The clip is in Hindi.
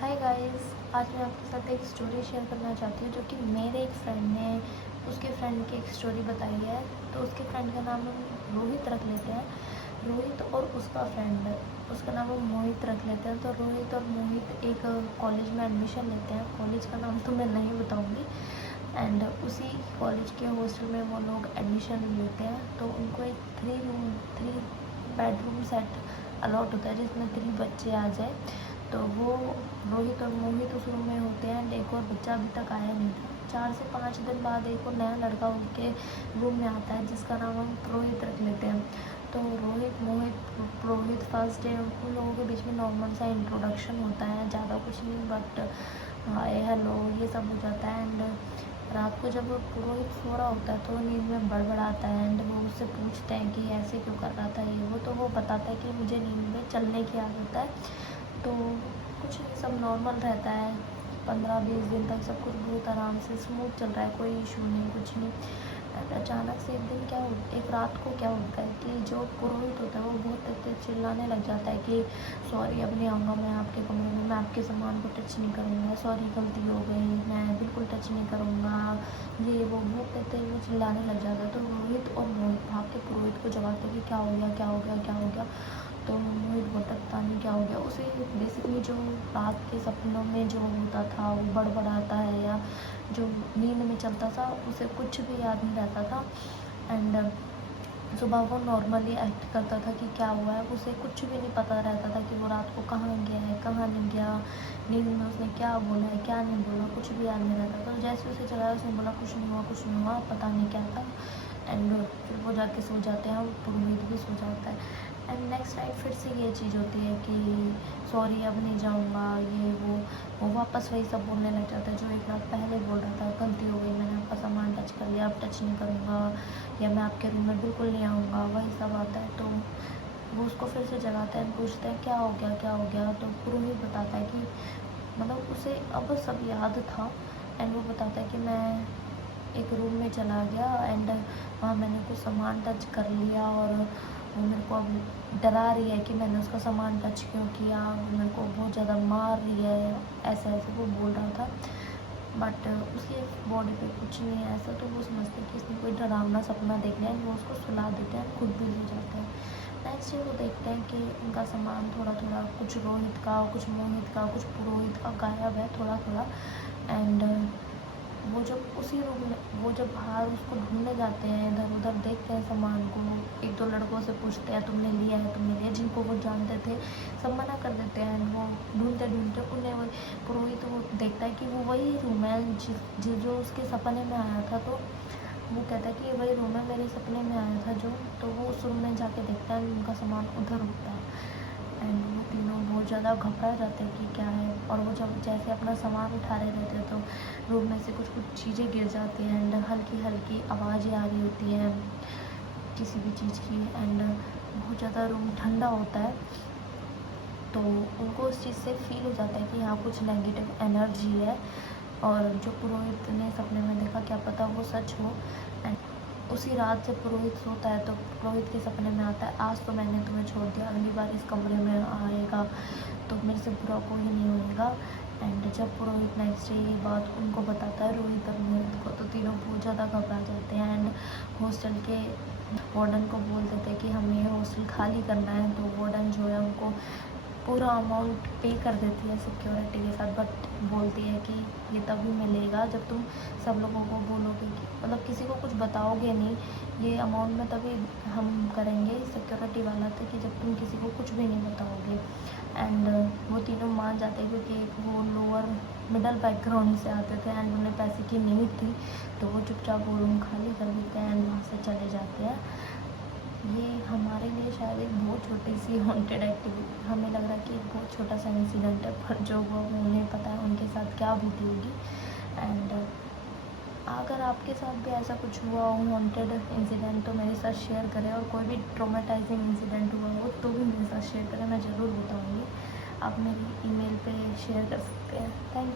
हाय गाइस, आज मैं आपके साथ एक स्टोरी शेयर करना चाहती हूँ जो कि मेरे एक फ्रेंड ने उसके फ्रेंड की एक स्टोरी बताई है। तो उसके फ्रेंड का नाम हम रोहित रख लेते हैं। रोहित और उसका फ्रेंड, उसका नाम हम मोहित रख लेते हैं। तो रोहित और मोहित एक कॉलेज में एडमिशन लेते हैं। कॉलेज का नाम तो मैं नहीं बताऊँगी। एंड उसी कॉलेज के हॉस्टल में वो लोग एडमिशन लेते हैं। तो उनको एक थ्री बेडरूम सेट अलॉट होता है जिसमें 3 बच्चे आ जाए। तो वो रोहित और मोहित उस रूम में होते हैं। एक और बच्चा अभी तक आया नहीं था। 4 से 5 दिन बाद एक और नया लड़का उनके रूम में आता है जिसका नाम हम रोहित रख लेते हैं। तो रोहित मोहित रोहित फर्स्ट डे उन लोगों के बीच में नॉर्मल सा इंट्रोडक्शन होता है, ज़्यादा कुछ नहीं, बट हाय हेलो ये सब हो जाता है। एंड रात को जब रोहित सो रहा होता है तो नींद में बड़बड़ाता है। एंड वो उससे पूछते हैं कि ऐसे क्यों कर रहा था ये वो। तो वो बताता है कि मुझे नींद में चलने की आदत है। तो कुछ नहीं, सब नॉर्मल रहता है। 15-20 दिन तक सब कुछ बहुत आराम से स्मूथ चल रहा है, कोई इशू नहीं, कुछ नहीं। एंड अचानक से एक दिन एक रात को क्या होता है कि जो पुरोहित होता है वो बहुत तेज चिल्लाने लग जाता है कि सॉरी, अब नहीं आऊँगा मैं आपके कमरे में, मैं आपके सामान को टच नहीं करूँगा, सॉरी गलती हो गई, मैं बिल्कुल टच नहीं करूँगा, ये वो बहुत तेज वो चिल्लाने लग जाता है। तो रोहित और मोहित भाग के पुरोहित को जगाते कि क्या हो गया, क्या हो गया, क्या हो गया। तो मोहित बोलता पता नहीं क्या हो गया उसे। बेसिकली जो रात के सपनों में जो होता था वो बड़बड़ाता है या जो नींद में चलता था उसे कुछ भी याद नहीं रहता था। एंड सुबह वो नॉर्मली एक्ट करता था कि क्या हुआ है, उसे कुछ भी नहीं पता रहता था कि वो रात को कहाँ गया है, कहाँ नहीं गया, नींद में उसने क्या बोला है, क्या नहीं बोला, कुछ भी याद नहीं रहता। तो जैसे उसे चलाया उसने बोला कुछ नहीं हुआ, कुछ नहीं हुआ, पता नहीं क्या था। एंड फिर वो जाके सो जाते हैं और पुरोहित भी सो जाता है। एंड नेक्स्ट टाइम फिर से ये चीज़ होती है कि सॉरी अब नहीं जाऊँगा, ये वो वापस वही सब बोलने लग जाता है जो एक रात पहले बोल रहा था, गलती हो गई, मैंने आपका सामान टच कर लिया, अब टच नहीं करूँगा, या मैं आपके रूम में बिल्कुल नहीं आऊँगा, वही सब आता है। तो वो उसको फिर से जगाते हैं, पूछते हैं क्या हो गया, क्या हो गया। तो पुरोहित बताता है कि मतलब उसे अब सब याद था। एंड वो बताता है कि मैं एक रूम में चला गया एंड वहाँ मैंने कुछ सामान टच कर लिया और वो मेरे को अब डरा रही है कि मैंने उसका सामान टच क्यों किया, वो मेरे को बहुत ज़्यादा मार रही है, ऐसा ऐसे वो बोल रहा था। बट उसकी बॉडी पे कुछ नहीं है ऐसा। तो वो समझते हैं कि इसने कोई डरावना सपना देख लिया। वो उसको सुला देते हैं, खुद भी सो जाते हैं। नेक्स्ट डे वो देखते हैं कि उनका सामान थोड़ा थोड़ा, कुछ रोहित का, कुछ मोहित का, कुछ पुरोहित का गायब है थोड़ा थोड़ा। एंड वो जब उसी रूम में वो जब बाहर उसको ढूंढने जाते हैं, इधर उधर देखते हैं सामान को, 1-2 लड़कों से पूछते हैं तुमने लिया है, तुमने लिया, जिनको वो जानते थे सब मना कर देते हैं। वो ढूंढते ढूंढते उन्हें वो पुरोहित वो देखता है कि वो वही रूम है जो उसके सपने में आया था। तो वो कहता है कि वही रूम है, मेरे सपने में आया था जो। तो वो उस रूम में जाके देखता है, उनका सामान उधर होता है। एंड वो तीनों बहुत ज़्यादा घबरा जाते हैं कि क्या है। और वो जब जैसे अपना सामान उठा रहे रहते हैं तो रूम में से कुछ कुछ चीज़ें गिर जाती हैं एंड हल्की हल्की आवाज़ें आ रही होती हैं किसी भी चीज़ की। एंड बहुत ज़्यादा रूम ठंडा होता है। तो उनको उस चीज़ से फील हो जाता है कि यहाँ कुछ नेगेटिव एनर्जी है। और जो पुरोहित ने सपने में देखा क्या पता वो सच हो। एंड उसी रात जब पुरोहित सोता है तो पुरोहित के सपने में आता है आज तो मैंने तुम्हें छोड़ दिया, अगली बार इस कमरे में आएगा तो मेरे से बुरा कोई नहीं होगा। एंड जब पुरोहित नेक्स्ट डे ये बात उनको बताता है रोहित और मोहित को, तो तीनों बहुत ज़्यादा घबरा जाते हैं। एंड हॉस्टल के वार्डन को बोल देते हैं कि हमें ये हॉस्टल खाली करना है। तो वार्डन जो है उनको पूरा अमाउंट पे कर देती है सिक्योरिटी के साथ। बट बोलती है कि ये तभी मिलेगा जब तुम सब लोगों को बोलोगे कि मतलब किसी को कुछ बताओगे नहीं, ये अमाउंट में तभी हम करेंगे सिक्योरिटी वाला था कि जब तुम किसी को कुछ भी नहीं बताओगे। एंड वो तीनों मान जाते हैं क्योंकि वो लोअर मिडल बैकग्राउंड से आते थे एंड उन्हें पैसे की नीड थी। तो वो चुपचाप वो रूम खाली कर देते हैं एंड वहाँ से चले जाते हैं। ये हमारे लिए शायद एक बहुत छोटी सी हॉन्टेड एक्टिविटी, हमें लग रहा है कि एक बहुत छोटा सा इंसिडेंट है, पर जो वो उन्हें पता है उनके साथ क्या बीती होगी। एंड अगर आपके साथ भी ऐसा कुछ हुआ हो हॉन्टेड इंसिडेंट तो मेरे साथ शेयर करें। और कोई भी ट्रॉमेटाइजिंग इंसिडेंट हुआ हो तो भी मेरे साथ शेयर करें, मैं ज़रूर बताऊँगी। आप मेरी ईमेल पे शेयर कर सकते हैं। Thank you.